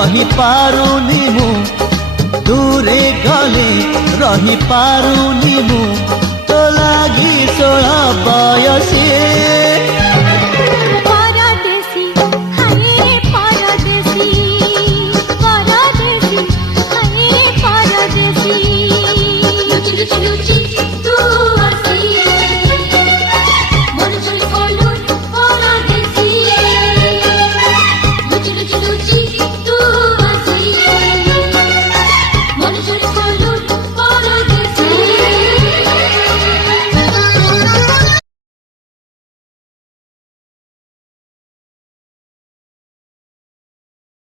रही पारुनी मु दूरे गले रही पारुनी मु तो लागी 16 बयसी